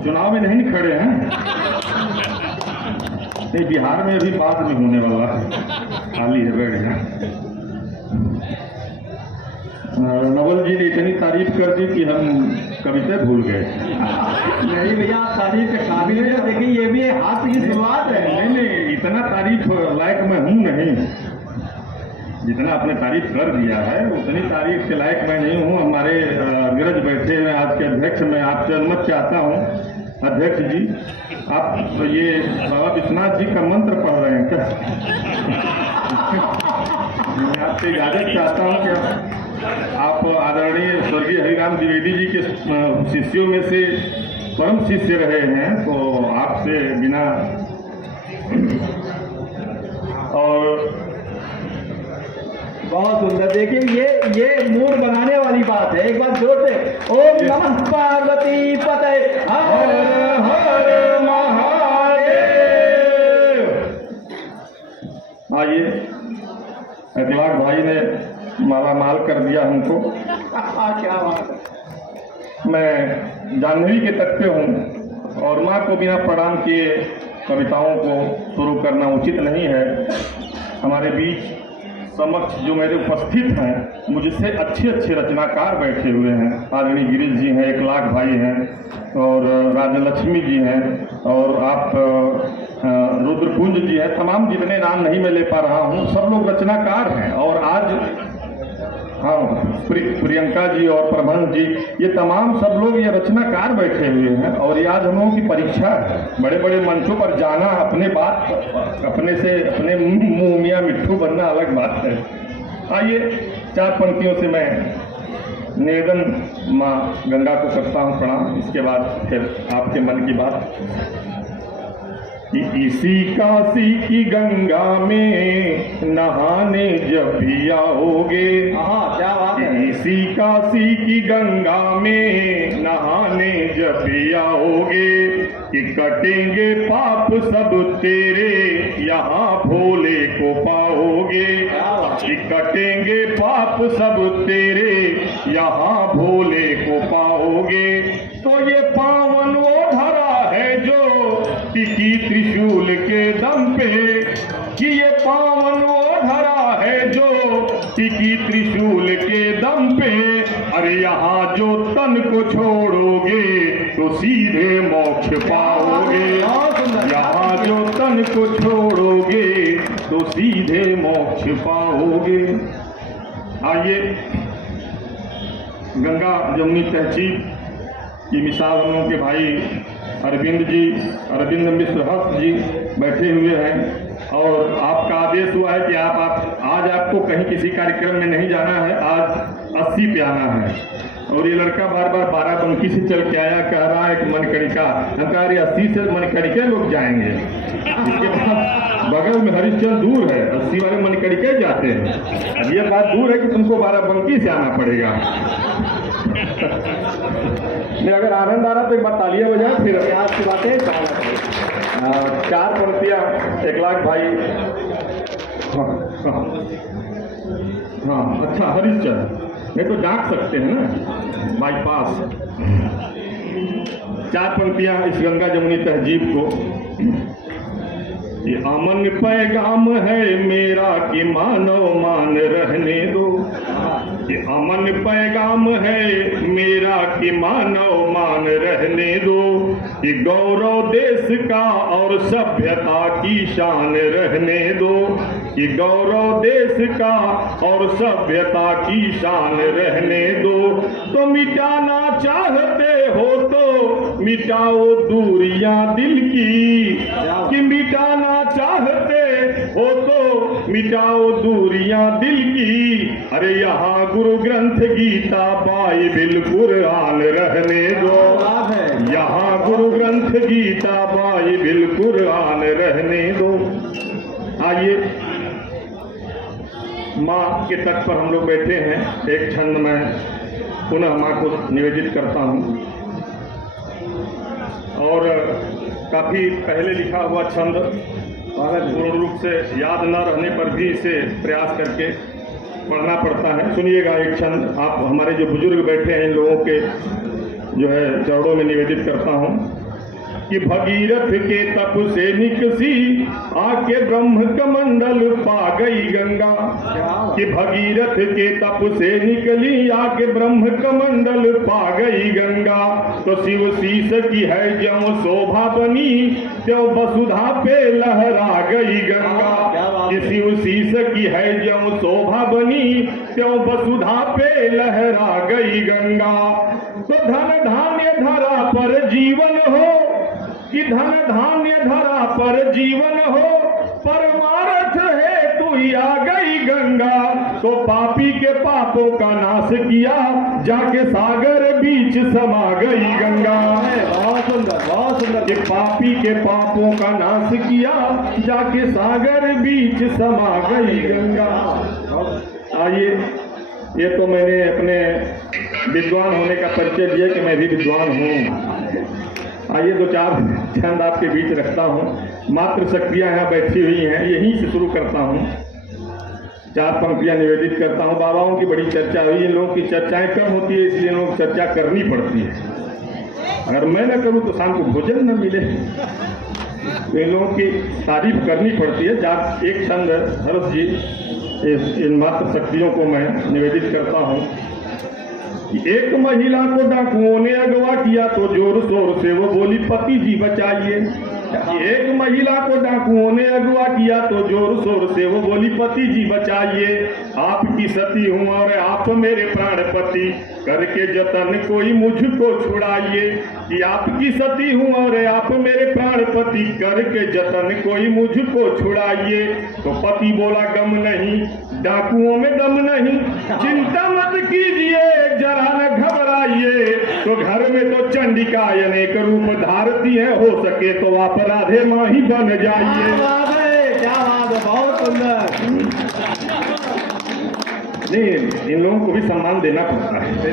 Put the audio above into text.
चुनाव में नहीं खड़े हैं। नहीं, बिहार में अभी बाद में होने वाला है, खाली है, बैठ गया। नवल जी ने इतनी तारीफ कर दी कि हम कविता भूल गए। नहीं भैया, आप तारीफ के काबिल है। देखिए, ये भी हाथ की शुरुआत है। नहीं नहीं, इतना तारीफ लायक मैं हूँ नहीं। जितना आपने तारीफ कर दिया है उतनी तारीफ के लायक मैं नहीं हूँ। हमारे नीरज बैठे हैं आज के अध्यक्ष, मैं आपसे अनुमति चाहता हूँ अध्यक्ष जी, आप ये बाबा विश्वनाथ जी का मंत्र पढ़ रहे हैं क्या? मैं आपसे इजाजत चाहता हूँ कि आप आदरणीय स्वर्गीय हरिराम द्विवेदी जी के शिष्यों में से परम शिष्य रहे हैं, तो आपसे बिना और बहुत सुंदर। देखिए, ये मूड बनाने वाली बात है। एक बार जोर से ओम नमः पार्वती पते हर हर महादेव। आइए, दिमाग भाई ने माला माल कर दिया हमको। क्या बात है। मैं जाह्नवी के तट पे हूँ और माँ को बिना प्रणाम किए कविताओं को शुरू करना उचित नहीं है। हमारे बीच समक्ष जो मेरे उपस्थित हैं, मुझसे अच्छे अच्छे रचनाकार बैठे हुए हैं। आदरणीय गिरीश जी हैं, 1 लाख भाई हैं और राजलक्ष्मी जी हैं और आप रुद्रकुंज जी हैं। तमाम जितने नाम नहीं मैं ले पा रहा हूँ, सब लोग रचनाकार हैं। और आज हाँ, प्रियंका जी और प्रबंध जी, ये तमाम सब लोग ये रचनाकार बैठे हुए हैं। और ये आज हम लोगों की परीक्षा है। बड़े बड़े मंचों पर जाना, अपने बात अपने से अपने मुंह मियाँ मिट्ठू बनना अलग बात है। आइए, 4 पंक्तियों से मैं निवेदन माँ गंगा को करता हूँ प्रणाम। इसके बाद फिर आपके मन की बात। इसी काशी की गंगा में नहाने जब भी आओगे, क्या बात है। इसी काशी की गंगा में नहाने जब भी आओगे, कि कटेंगे पाप सब तेरे यहाँ भोले को पाओगे, कि कटेंगे पाप सब तेरे यहाँ भोले को पाओगे। तो ये पावन वो धरा है जो टिकी त्रिशूल के दम पे, कि ये पावन वो धरा है जो टिकी त्रिशूल के दम पे। अरे यहाँ जो तन को छोड़ोगे तो सीधे मोक्ष पाओगे, यहाँ जो तन को छोड़ोगे तो सीधे मोक्ष पाओगे। आइए, गंगा जमुनी तहजीब की मिसाल हम लोगों के भाई अरविंद जी, अरविंद मिश्र हस्त जी बैठे हुए हैं। और आपका आदेश हुआ है कि आप आज आपको कहीं किसी कार्यक्रम में नहीं जाना है, आज 80 पे आना है। और ये लड़का बार बार बाराबंकी से चल के आया, कह रहा है कि मनकड़िका। हम कह रहे 80 से मनकड़िका लोग जाएंगे, इसके बाद बगल में हरिश्चंद्र दूर है, 80 वाले मनकड़िका जाते हैं। अब ये बात दूर है कि तुमको बाराबंकी से आना पड़ेगा। मैं अगर आनंद आ रहा तो एक बार तालियां बजाएं, फिर आज की बातें 4 पंक्तियां 1 लाख भाई। हाँ, अच्छा, हरिश्चंद्र नहीं तो डांट सकते हैं ना बाईपास। 4 पंक्तियां इस गंगा जमुनी तहजीब को। ये अमन पैगाम है मेरा कि मानो मान रहने दो, ये अमन पैगाम है मेरा कि मानो मान रहने दो, ये गौरव देश का और सभ्यता की शान रहने दो, ये गौरव देश का और सभ्यता की शान रहने दो। तो मिटाना चाहते हो तो मिटाओ दूरियां दिल की, कि मिटाना चाहते हो तो मिटाओ दूरियां दिल की। अरे यहाँ गुरु ग्रंथ गीता बाइबिल कुरान रहने दो, यहाँ गुरु ग्रंथ गीता बाइबिल कुरान रहने दो। आइए, माँ के तट पर हम लोग बैठे हैं। एक छंद में पुनः माँ को निवेदित करता हूँ और काफी पहले लिखा हुआ छंद, पूर्ण रूप से याद न रहने पर भी इसे प्रयास करके पढ़ना पड़ता है। सुनिएगा एक छंद। आप हमारे जो बुजुर्ग बैठे हैं इन लोगों के जो है चरणों में निवेदित करता हूँ। कि भगीरथ के तप से निकसी आके ब्रह्म कमंडल पा गई गंगा। कि भगीरथ के तप से निकली आके ब्रह्म कमंडल पा गई गंगा। तो शिव शीस की है ज्यों शोभा बनी त्यों वसुधा पे लहरा गई गंगा। कि शिव शीस की है ज्यों शोभा बनी त्यों वसुधा पे लहरा गई गंगा। तो धन धान्य धरा पर जीवन हो, कि धन धान्य धरा पर जीवन हो, परमार्थ है तू ही आ गई गंगा। तो पापी के पापों का नाश किया जाके सागर बीच समा गई गंगा। बहुत सुंदर, बहुत सुंदर। कि पापी के पापों का नाश किया जाके सागर बीच समा गई गंगा। आइए, ये तो मैंने अपने विद्वान होने का परिचय दिया कि मैं भी विद्वान हूँ। आइए, दो चार छंद आपके बीच रखता हूँ। मात्र शक्तियाँ यहाँ बैठी हुई हैं, यहीं से शुरू करता हूँ। चार पंक्तियाँ निवेदित करता हूँ। बाबाओं की बड़ी चर्चा हुई, इन लोगों की चर्चाएं कम होती है, इसलिए लोग चर्चा करनी पड़ती है। अगर मैं न करूँ तो शाम को भोजन न मिले, तो इन लोगों की तारीफ करनी पड़ती है। एक छंद हर्ष जी, इन मात्र शक्तियों को मैं निवेदित करता हूँ। एक महिला को डाकुओं ने अगवा किया तो जोर शोर से वो बोली पति जी बचाइए। एक महिला को डाकुओं ने अगवा किया तो जोर शोर से वो बोली पति जी बचाइए। आपकी सती हूँ और आप मेरे प्राणपति, करके जतन कोई मुझको छुड़ाइए। कि आपकी सती हूँ और आप मेरे प्राणपति, करके जतन कोई मुझको छुड़ाइए। तो पति बोला गम नहीं, डाकुओं में दम नहीं, चिंता मत कीजिए जरा न घबराइए। तो घर में तो चंडिका अनेक रूप धारती है, हो सके तो आप राधे माँ ही बन जाइए। क्या बात है, बहुत सुंदर। नहीं, इन लोगों को भी सम्मान देना पड़ता है।